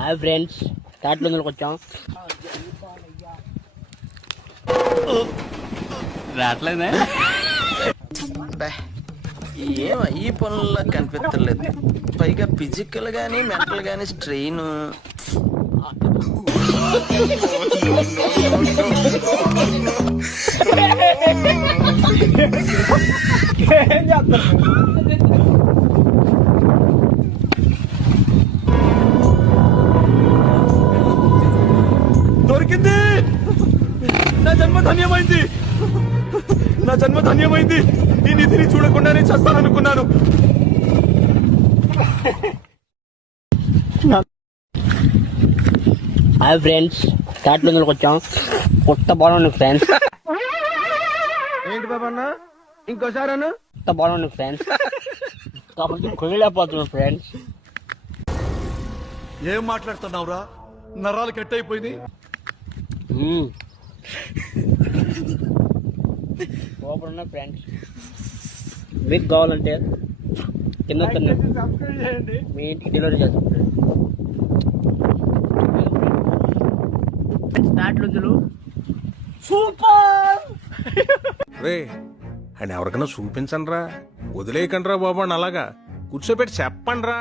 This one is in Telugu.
హాయ్ ఫ్రెండ్స్, తాట్లందులోకి వచ్చాం. రావట్లేదే ఏం ఈ పనుల్లో కనిపించలేదు. పైగా ఫిజికల్ గానీ మెంటల్ గానీ స్ట్రెయిన్. దొరికింది. నా జన్మ ధన్యమైంది. నా జన్మ ధన్యమైంది. ఈ నిధిని చూడకుండానే చస్తాననుకున్నాను. హాయ్ ఫ్రెండ్స్, తాట్లందులోకి వచ్చాం. కొత్త బాగుంది ఫ్రెండ్స్. ఏంటి బాబన్న, ఇంకోసారి అన్న. కొత్త బాగుంది ఫ్రెండ్స్. కాబట్టి కొయ్యలేకపోతున్నాం ఫ్రెండ్స్. ఏం మాట్లాడుతున్నావురా? నరాలు కట్ అయిపోయింది. సూపర్ ఉన్నాయి ఫ్రెండ్స్. మీకు కావాలంటే కింద మీ ఇంటికి డెలివరీ చేస్తాం ఫ్రెండ్స్. తాట్లందులు సూపర్. రే అని ఎవరికైనా చూపించండి రా, వదిలేయకండి రా బాబు అని అలాగా కూర్చోబెట్టి చెప్పండి రా.